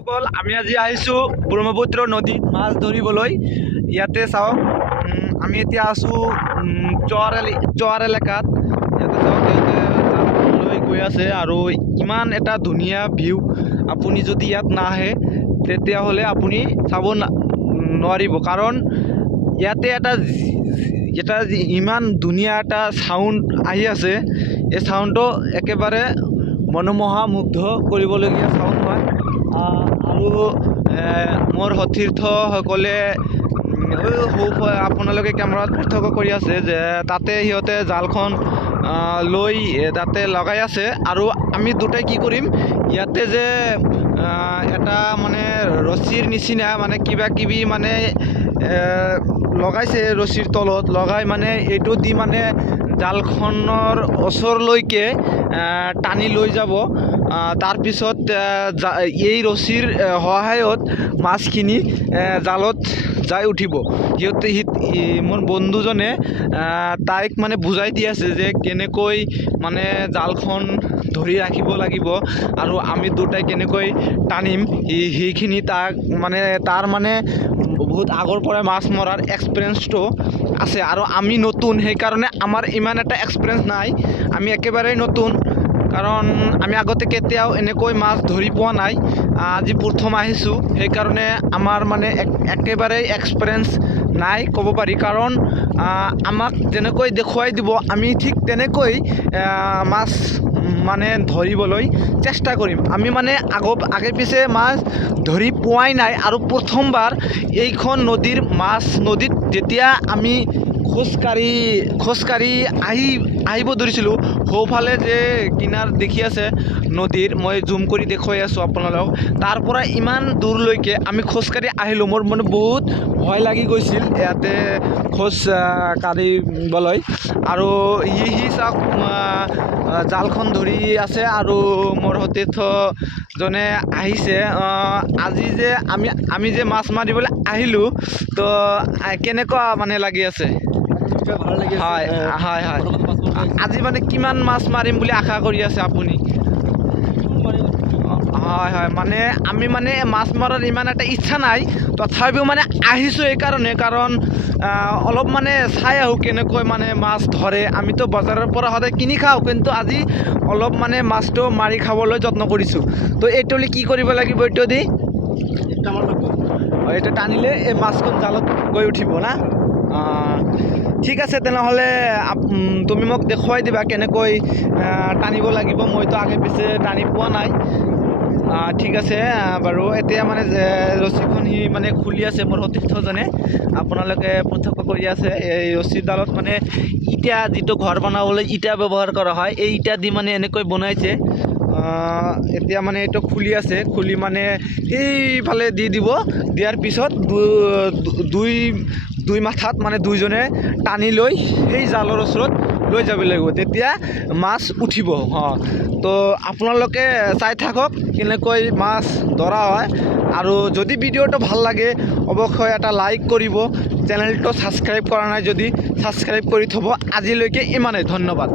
সকল আমি আজি আহিছোঁ ব্ৰহ্মপুত্ৰ নদীত মাছ ধৰিবলৈ। ইয়াতে চাওক আমি এতিয়া আছোঁ চৰ এলেকাত। ইয়াতে চাওক ইয়াতে লৈ গৈ আছে আৰু ইমান এটা ধুনীয়া ভিউ। আপুনি যদি ইয়াত নাহে তেতিয়াহ'লে আপুনি চাব নোৱাৰিব, কাৰণ ইয়াতে এটা ইমান ধুনীয়া এটা সাউণ্ড আহি আছে। এই সাউণ্ডটো একেবাৰে মনোমোহা মুগ্ধ কৰিবলগীয়া সাউণ্ড হয়। আৰু মোৰ সতীৰ্থসকলে আপোনালোকে কেমেৰাত পাৰ্থক্য কৰি আছে যে তাতে সিহঁতে জালখন লৈ তাতে লগাই আছে, আৰু আমি দুটাই কি কৰিম, ইয়াতে যে এটা মানে ৰছীৰ নিচিনা মানে কিবা কিবি মানে লগাইছে, ৰছীৰ তলত লগাই মানে এইটো দি মানে জালখনৰ ওচৰলৈকে টানি লৈ যাব। তাৰপিছত এই ৰছীৰ সহায়ত মাছখিনি জালত যাই উঠিব। মোৰ বন্ধুজনে তাইক মানে বুজাই দি আছে যে কেনেকৈ মানে জালখন ধৰি ৰাখিব লাগিব আৰু আমি দুটাই কেনেকৈ টানিম, সেইখিনি তাৰ মানে বহুত আগৰ পৰাই মাছ মৰাৰ এক্সপিৰিয়েঞ্চটো আছে। আৰু আমি নতুন, সেইকাৰণে আমাৰ ইমান এটা এক্সপিৰিয়েঞ্চ নাই। আমি একেবাৰেই নতুন, কাৰণ আমি আগতে কেতিয়াও এনেকৈ মাছ ধৰি পোৱা নাই। আজি প্ৰথম আহিছোঁ, সেইকাৰণে আমাৰ মানে একেবাৰেই এক্সপিৰিয়েঞ্চ নাই ক'ব পাৰি। কাৰণ আমাক যেনেকৈ দেখুৱাই দিব আমি ঠিক তেনেকৈ মাছ মানে ধৰিবলৈ চেষ্টা কৰিম। আমি মানে আগে পিছে মাছ ধৰি পোৱাই নাই, আৰু প্ৰথমবাৰ এইখন নদীত যেতিয়া আমি খোজকাঢ়ি আহিব ধৰিছিলোঁ, সোঁফালে যে কিনাৰ দেখি আছে নদীৰ, মই জুম কৰি দেখুৱাই আছোঁ আপোনালোকক, তাৰ পৰা ইমান দূৰলৈকে আমি খোজকাঢ়ি আহিলোঁ। মোৰ মানে বহুত ভয় লাগি গৈছিল ইয়াতে খোজ কাঢ়িবলৈ। আৰু সি চাওক জালখন ধৰি আছে আৰু মোৰ সতীৰ্থজনে আহিছে। আজি যে আমি যে মাছ মাৰিবলৈ আহিলোঁ, তো কেনেকুৱা মানে লাগি আছে? হয় হয় হয়। আজি মানে কিমান মাছ মাৰিম বুলি আশা কৰি আছে আপুনি? হয় হয়, মানে আমি মানে মাছ মৰাৰ ইমান এটা ইচ্ছা নাই, তথাপিও মানে আহিছোঁ এইকাৰণে, কাৰণ অলপ মানে চাই আহোঁ কেনেকৈ মানে মাছ ধৰে। আমিতো বজাৰৰ পৰা সদায় কিনি খাওঁ, কিন্তু আজি অলপ মানে মাছটো মাৰি খাবলৈ যত্ন কৰিছোঁ। তো এইটোলৈ কি কৰিব লাগিব? এইটো দি এইটো টানিলে এই মাছখন জালত গৈ উঠিব না? ঠিক আছে, তেনেহ'লে তুমি মোক দেখুৱাই দিবা কেনেকৈ টানিব লাগিব। মইতো আগে পিছে টানি পোৱা নাই। ঠিক আছে বাৰু। এতিয়া মানে ৰছীখন সি মানে খুলি আছে মোৰ সতীৰ্থজনে, আপোনালোকে পাৰ্থক্য কৰি আছে। এই ৰছীডালত মানে ইটা, যিটো ঘৰ বনাবলৈ ইটা ব্যৱহাৰ কৰা হয়, এই ইটা দি মানে এনেকৈ বনাইছে। এতিয়া মানে এইটো খুলি আছে, খুলি মানে সেইফালে দিয়াৰ পিছত দুই মাথাত মানে দুইজনে টানি লৈ সেই জালৰ ওচৰত লৈ যাব লাগিব, তেতিয়া মাছ উঠিব। তো আপোনালোকে চাই থাকক কেনেকৈ মাছ ধৰা হয়। আৰু যদি ভিডিঅ'টো ভাল লাগে অৱশ্যই এটা লাইক কৰিব। চেনেলটো ছাবস্ক্ৰাইব কৰা নাই যদি ছাবস্ক্ৰাইব কৰি থ'ব। আজিলৈকে ইমানেই, ধন্যবাদ।